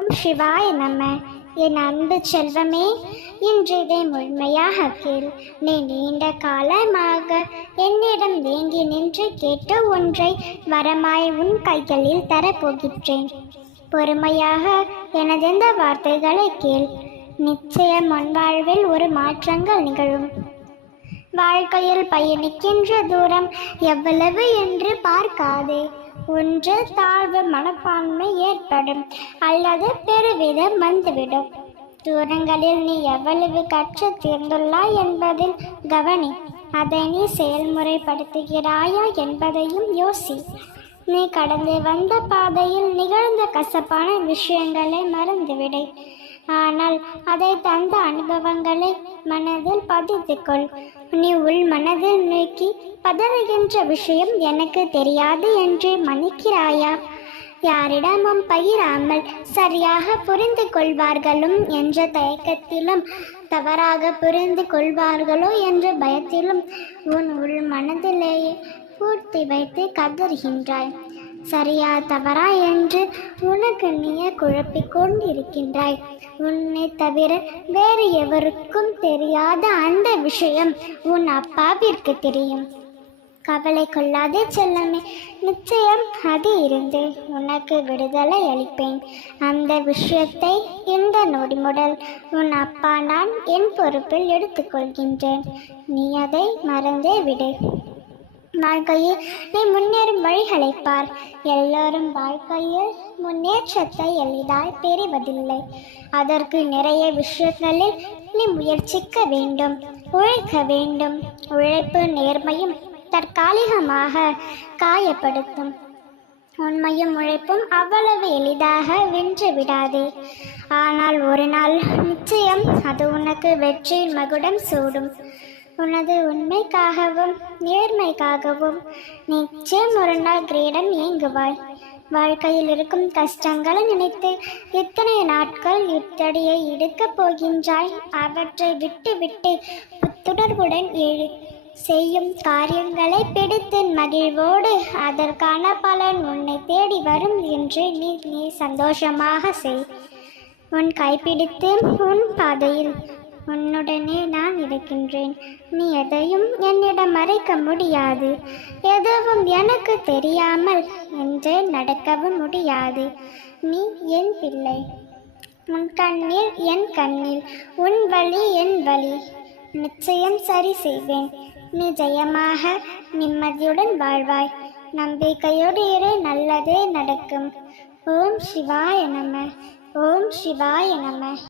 ஓம் சிவாய நம்ம என் அன்பு செல்வமே இன்று முழுமையாக கேள். நீ நீண்ட காலமாக என்னிடம் வேங்கி நின்று கேட்ட ஒன்றை வரமாய் உன் கைகளில் தரப்போகின்றேன். பொறுமையாக எனதெந்த வார்த்தைகளை கேள். நிச்சயம் முன்வாழ்வில் ஒரு மாற்றங்கள் நிகழும். வாழ்க்கையில் பயணிக்கின்ற தூரம் எவ்வளவு என்று பார்க்காதே. ஒன்று தாழ்வு மனப்பான்மை ஏற்படும் அல்லது பெருவிதம் வந்துவிடும். தூரங்களில் நீ எவ்வளவு கற்று தீர்ந்துள்ளாய் என்பதில் கவனி. அதை நீ செயல்முறைப்படுத்துகிறாயா என்பதையும் யோசி. நீ கடந்து வந்த பாதையில் நிகழ்ந்த கசப்பான விஷயங்களை மறந்துவிடு. ஆனால் அதை தந்த அனுபவங்களை மனதில் பதித்துக்கொள். நீ உள் மனதில் நோக்கி பதறுகின்ற விஷயம் எனக்கு தெரியாது என்று மன்னிக்கிறாயா? யாரிடமும் பகிராமல் சரியாக புரிந்து கொள்வார்களும் என்ற தயக்கத்திலும் தவறாக புரிந்து கொள்வார்களோ என்ற பயத்திலும் உன் உள் மனதிலேயே பூர்த்தி வைத்து கதறுகின்றாய். சரியா தவறா என்று உனக்கு நீயே குழப்பிக் கொண்டிருக்கின்றாய். உன்னை தவிர வேறு எவருக்கும் தெரியாத அந்த விஷயம் உன் அப்பாவிற்கு தெரியும். கவலை கொள்ளாதே செல்லமே. நிச்சயம் அது இருந்து உனக்கு விடுதலை அளிப்பேன். அந்த விஷயத்தை இந்த நொடி முதல் உன் அப்பா நான் என் பொறுப்பில் எடுத்துக்கொள்கின்றேன் நீ அதை மறந்தே விடு. வாழ்க்கையில் நீ முன்னேறும் வழிகளை பார். எல்லோரும் வாழ்க்கையில் முன்னேற்றத்தை எளிதாய் பெறுவதில்லை. அதற்கு நிறைய விஷயங்களில் நீ முயற்சிக்க வேண்டும் உழைக்க வேண்டும். உழைப்பு நேர்மையும் தற்காலிகமாக காயப்படுத்தும். உண்மையும் உழைப்பும் அவ்வளவு எளிதாக வென்று விடாதே. ஆனால் ஒரு நாள் நிச்சயம் அது உனக்கு வெற்றியின் மகுடம் சூடும். உனது உண்மைக்காகவும் நேர்மைக்காகவும் நிச்சயம் ஒரு நாள் கிரீடம் இயங்குவாய் வாழ்க்கையில் இருக்கும் கஷ்டங்களை நினைத்து எத்தனை நாட்கள் இத்தடியை எடுக்கப் போகின்றாய்? அவற்றை விட்டு விட்டு புத்துணர்வுடன் எழு செய்யும் காரியங்களை பிடித்து மகிழ்வோடு அதற்கான பலன் உன்னை தேடி வரும் என்று நீ நீ சந்தோஷமாக செய். உன் கைப்பிடித்து உன் பாதையில் உன்னுடனே நான் இருக்கின்றேன். நீ எதையும் என்னிடம் மறைக்க முடியாது. எதுவும் எனக்கு தெரியாமல் என்றே நடக்கவும் முடியாது. நீ என் பிள்ளை. உன் கண்ணீர் என் கண்ணில் உன் வழி என் வழி. நிச்சயம் சரி செய்வேன். நீ ஜெயமாக நிம்மதியுடன் வாழ்வாய். நம்பிக்கையோடு இரு நல்லதே நடக்கும். ஓம் சிவாய நம. ஓம் சிவாய நம.